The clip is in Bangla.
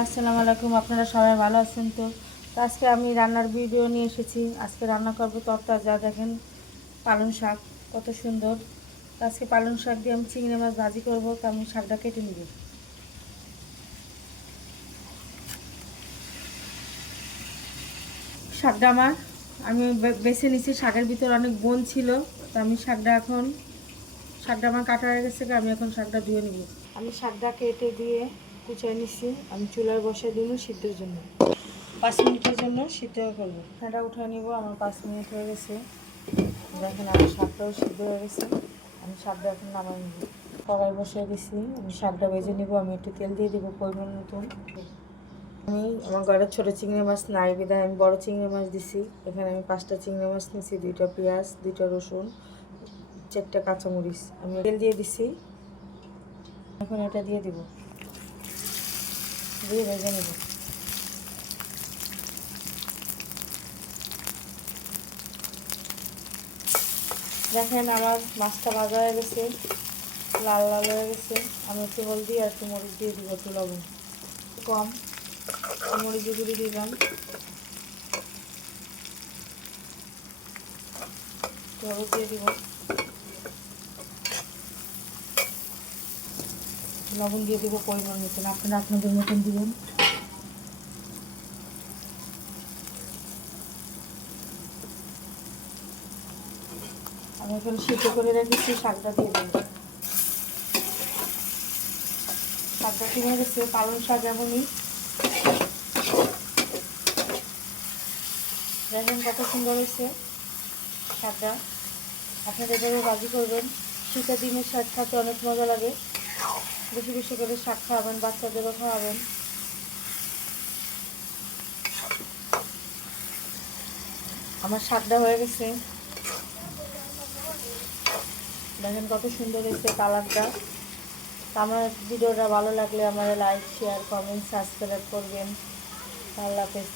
আসসালামু আলাইকুম, আপনারা সবাই ভালো আছেন? তো আজকে আমি রান্নার ভিডিও নিয়ে এসেছি। আজকে রান্না করবো তরতাজা, দেখেন পালং শাক কত সুন্দর। তো আজকে পালং শাক দিয়ে আমি চিংড়ি মাছ ভাজি করবো। তো আমি শাকটা কেটে নিব। শাকটা আমি বেছে নিচ্ছি। শাকের ভিতর অনেক বন ছিল, তো আমি শাকটা আমার কাটা হয়ে গেছে। আমি এখন শাকটা ধুয়ে নিব। আমি শাকটা কেটে দিয়ে কুচিয়ে নিচ্ছি। আমি চুলায় বসে দিব সিদ্ধের জন্য, 5 মিনিটের জন্য সিদ্ধ করবো। এটা উঠে নিব। আমার 5 মিনিট হয়ে গেছে। দেখেন আমার শাকটাও সিদ্ধ হয়ে গেছে। আমি শাকটা এখন নামাই নিব। কড়াই বসিয়ে দিছি। আমি শাকটা ভেজে নিব। আমি একটু তেল দিয়ে দিব পরিমাণ মতন। আমি আমার ঘরে ছোটো চিংড়ি মাছ নাই বিধায় আমি বড় চিংড়ি মাছ দিছি। এখানে আমি 5টা চিংড়ি মাছ নিছি, 2টা পেঁয়াজ, 2টা রসুন, 4টা কাঁচামরিচ। আমি তেল দিয়ে দিছি। এখন এটা দিয়ে দিব, দিয়ে ভেজে নেব। দেখেন আমার মাছটা ভাজা হয়ে গেছে, লাল লাল হয়ে গেছে। আমি একটু হলদি আর একটু মরিচ দিয়ে দিব, একটু লবণ কম, মরিচ গুঁড়ি দিলাম, একটু হলুদ দিয়ে দিব, লবণ দিয়ে দিব পরিমাণ মতন। আপনারা আপনাদের মতন দিবেন। আমি এখন সিদ্ধ করে রেখেছি, শাকটা দিয়ে দেবো। শাকটা কিনে গেছে, পালং শাক এমনই। দেখেন কত সুন্দর হয়েছে শাকটা। আপনারা এভাবে ভাজি করবেন। শীতের দিনের শাক খেতে অনেক মজা লাগে। বেশি বেশি করে শাক খাওয়াবেন, বাচ্চাদেরও খাওয়াবেন। আমার শাকটা হয়ে গেছে। দেখেন কত সুন্দর হয়েছে কালারটা। আমার ভিডিওটা ভালো লাগলে আমার লাইক, শেয়ার, কমেন্ট, সাবস্ক্রাইব করবেন। আল্লাহ হাফেজ।